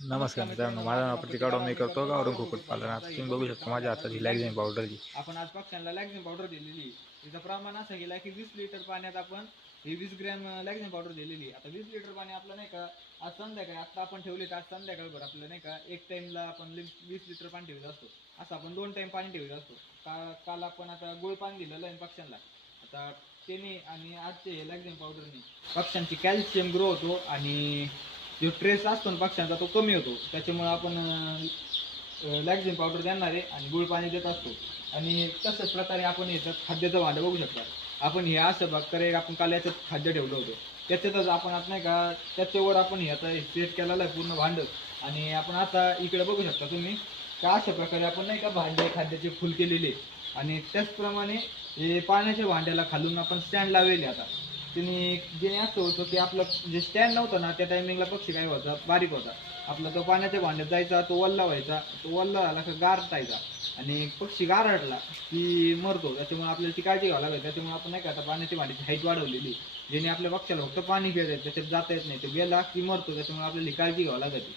नमस्कार मित्रांनो, माझं नाव प्रतीक आडव. मी करतो गावडून कुक्कुटपालन. आता तुम्ही बघू शकता माझ्या हातात ही लॅक्झिन पावडर जी आपण आज पक्ष्यांना लॅक्झिन पावडर दिलेली आहे. तिचं प्रमाण असं गेलं की 20 लिटर पाण्यात आपण हे 20 ग्रॅम लॅक्झिन पावडर दिलेली आहे. आता 20 लिटर पाणी आपलं नाही का आज संध्याकाळी आता आपण ठेवले तर आज संध्याकाळभर आपलं नाही का एक टाइमला आपण 20 लिटर पाणी ठेवत असतो. असं आपण 2 टाइम पाणी ठेवत असतो. काल आपण आता गुळ पाणी दिलेलं आहे पक्ष्यांना. आता त्याने आणि आजचे हे लॅक्झिन पावडरने पक्ष्यांची कॅल्शियम ग्रो होतो आणि जो ट्रेस असतो ना पक्ष्यांचा तो कमी होतो. त्याच्यामुळे आपण लॅक्झिन पावडर देणार आहे आणि गुळ पाणी देत असतो. आणि तसंच प्रकारे आपण याच्यात खाद्याचं भांडं बघू शकता. आपण हे असं प्रकारे आपण काल याच्यात खाद्य ठेवलं होतं. त्याच्यातच आपण आता नाही का त्याच्यावर आपण हे आता सेट केलेलं आहे पूर्ण भांडं. आणि आपण आता इकडे बघू शकता तुम्ही का अशा प्रकारे आपण नाही का भांडे खाद्याचे फुल केलेले. आणि त्याचप्रमाणे हे पाण्याच्या भांड्याला खालून आपण स्टँड लावलेले आता. त्याने जेणे असं होतं की आपलं जे स्टँड नव्हतं ना त्या टायमिंगला पक्षी काय व्हायचा बारीक होता. आपला तो पाण्याच्या भांड्यात जायचा तो वल्ला व्हायचा. तो वल्ला झाला का गारठायचा आणि पक्षी गारटला की मरतो. त्याच्यामुळे आपल्याला ती काळजी घ्यावी लागेल. त्याच्यामुळे आपण नाही का आता पाण्याची भांड्याची हाईट वाढवलेली जेणे आपल्या पक्षाला फक्त पाणी प्यायचं त्याच्यात जाता येत नाही. तो गेला की मरतो. त्याच्यामुळे आपल्याला काळजी घ्यावी लागते.